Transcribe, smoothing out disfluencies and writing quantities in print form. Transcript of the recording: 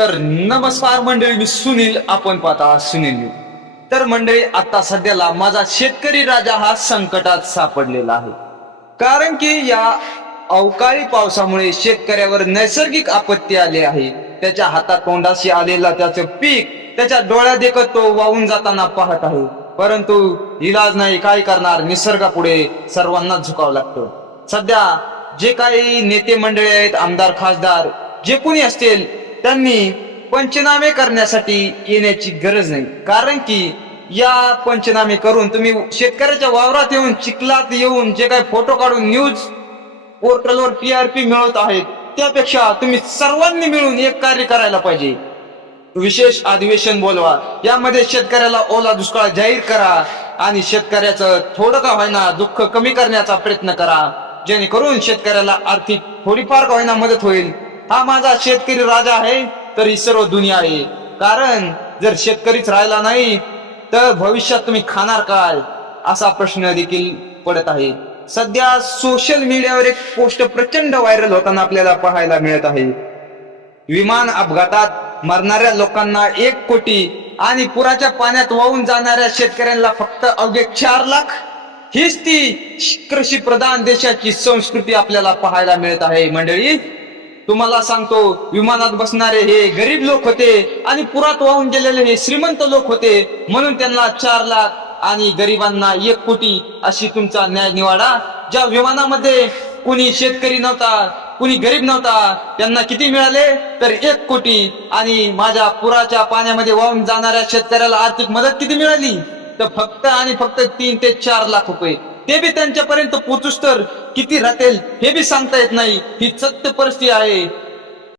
तर नमस्कार मंडळी, मी सुनील, आपण पाहता सुनील न्यूज. तर मंडळी, आता सध्याला माझा शेतकरी राजा हा संकटात सापडलेला आहे. कारण की या अवकाळी पावसामुळे शेतकऱ्यावर नैसर्गिक आपत्ती आली आहे. त्याच्या हातात तोंडाशी आलेला त्याचं पीक त्याच्या डोळ्यात देखत तो वाहून जाताना पाहत आहे. परंतु इलाज नाही, काय करणार, निसर्गापुढे सर्वांना झुकावं लागतं. सध्या जे काही नेते मंडळी आहेत, आमदार खासदार जे कोणी असतील, त्यांनी पंचनामे करण्यासाठी येण्याची गरज नाही. कारण की या पंचनामे करून तुम्ही शेतकऱ्याच्या वावरात येऊन, चिखलात येऊन जे काही फोटो काढून न्यूज पोर्टलवर TRP मिळवत आहेत, त्यापेक्षा तुम्ही सर्वांनी मिळून एक कार्य करायला पाहिजे. विशेष अधिवेशन बोलवा, यामध्ये शेतकऱ्याला ओला दुष्काळ जाहीर करा आणि शेतकऱ्याचं थोडं का होईना दुःख कमी करण्याचा प्रयत्न करा, जेणेकरून शेतकऱ्याला आर्थिक थोडीफार का होईना मदत होईल. हा माझा शेतकरी राजा आहे तर ही सर्व दुनिया आहे. कारण जर शेतकरीच राहिला नाही तर भविष्यात तुम्ही खाणार काय, असा प्रश्न देखील पडत आहे. सध्या सोशल मीडियावर एक पोस्ट प्रचंड व्हायरल होताना आपल्याला पाहायला मिळत आहे. विमान अपघातात मरणाऱ्या लोकांना 1 कोटी आणि पुराच्या पाण्यात वाहून जाणाऱ्या शेतकऱ्यांना फक्त अवघे 4 लाख. हीच ती कृषी प्रधान देशाची संस्कृती आपल्याला पाहायला मिळत आहे. मंडळी, तुम्हाला सांगतो, विमानात बसणारे हे गरीब लोक होते आणि पुरात वाहून गेलेले हे श्रीमंत लोक होते, म्हणून त्यांना 4 लाख आणि गरिबांना 1 कोटी अशी तुमचा न्याय निवाडा. ज्या विमानामध्ये कुणी शेतकरी नव्हता, कुणी गरीब नव्हता, त्यांना किती मिळाले तर 1 कोटी. आणि माझ्या पुराच्या पाण्यामध्ये वाहून जाणाऱ्या शेतकऱ्याला आर्थिक मदत किती मिळाली तर फक्त आणि फक्त 3 ते 4 लाख रुपये. ते बी त्यांच्यापर्यंत पोहोचूस तर किती राहतील हे बी सांगता येत नाही. ही सत्य परिस्थिती आहे.